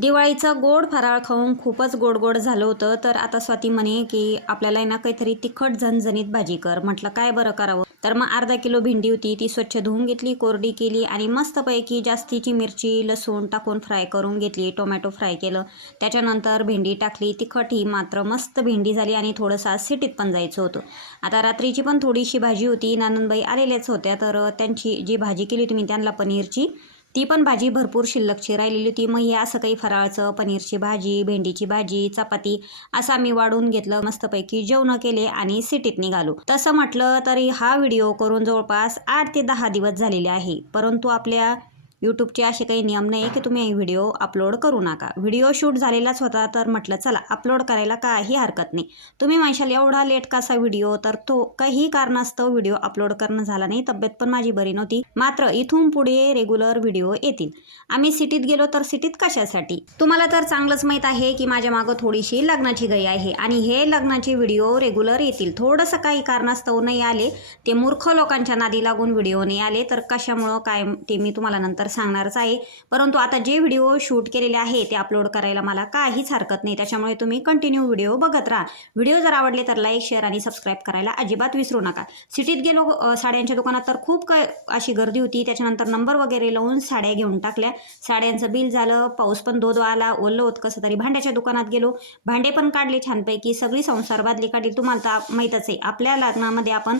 दिवाळीचं गोड फराळ खाऊन खूपच गोड गोड झालं होतं. तर आता स्वाती म्हणे की आपल्याला ना काहीतरी तिखट झणझणीत भाजी कर. म्हटलं काय बरं करावं. तर मग अर्धा किलो भेंडी होती, ती स्वच्छ धुवून घेतली, कोरडी केली आणि मस्तपैकी जास्तीची मिरची लसूण टाकून फ्राय करून घेतली. टोमॅटो फ्राय केलं, त्याच्यानंतर भेंडी टाकली. तिखट ही मात्र मस्त भेंडी झाली आणि थोडंसं सिटीत पण जायचं होतं. आता रात्रीची पण थोडीशी भाजी होती, नंदनबाई आलेल्याच होत्या, तर त्यांची जी भाजी केली होती मी त्यांना पनीरची, ती पण भाजी भरपूर शिल्लकची राहिलेली होती. मग हे असं काही फराळाचं पनीरची भाजी, भेंडीची भाजी, चपाती असं आम्ही वाढून घेतलं. मस्तपैकी जेवण केले आणि सिटीत निघालो. तसं म्हटलं तरी हा व्हिडिओ करून जवळपास 8 ते 10 दिवस झालेले आहे. परंतु आपल्या यूट्यूबचे असे काही नियम नाही की तुम्ही व्हिडिओ अपलोड करू नका. व्हिडिओ शूट झालेलाच होता, तर म्हटलं चला अपलोड करायला काही हरकत नाही. तुम्ही म्हणशाल एवढा लेट कसा व्हिडिओ, तर तो काही कारणास्तव व्हिडिओ अपलोड करणं झाला नाही. तब्येत पण माझी बरी नव्हती. मात्र इथून पुढे रेग्युलर व्हिडिओ येतील. आम्ही सिटीत गेलो तर सिटीत कशासाठी, तुम्हाला तर चांगलंच माहीत आहे की माझ्या मागं थोडीशी लग्नाची घाई आहे आणि हे लग्नाचे व्हिडिओ रेग्युलर येतील. थोडंसं काही कारणास्तव नाही आले, ते मूर्ख लोकांच्या नादी लागून व्हिडिओ नाही आले, तर कशामुळं काय ते मी तुम्हाला नंतर सांगणारच आहे. परंतु आता जे व्हिडिओ शूट केलेले आहे ते अपलोड करायला मला काहीच हरकत नाही. त्याच्यामुळे तुम्ही कंटिन्यू व्हिडिओ बघत राहा. व्हिडिओ जर आवडले तर लाईक, शेअर आणि सबस्क्राईब करायला अजिबात विसरू नका. सिटीत गेलो साड्यांच्या दुकानात तर खूप काय अशी गर्दी होती. त्याच्यानंतर नंबर वगैरे लावून साड्या घेऊन टाकल्या. साड्यांचं बिल झालं. पाऊस पण धो आला, ओलं होत कसं तरी. भांड्याच्या दुकानात गेलो, भांडे पण काढले छानपैकी. सगळी संसार बादली काढली. तुम्हाला तर माहीतच आहे आपल्या लग्नामध्ये आपण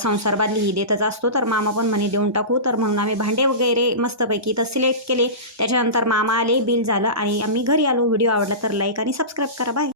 संसार बादली ही देतच असतो. तर मामा पण म्हणे देऊन टाकू, तर म्हणून आम्ही भांडे वगैरे मस्तपैकी तर सिलेक्ट केले. त्याच्यानंतर मामा आले, बिल झालं आणि आम्ही घरी आलो. व्हिडिओ आवडला तर लाईक आणि सबस्क्राईब करा. बाय.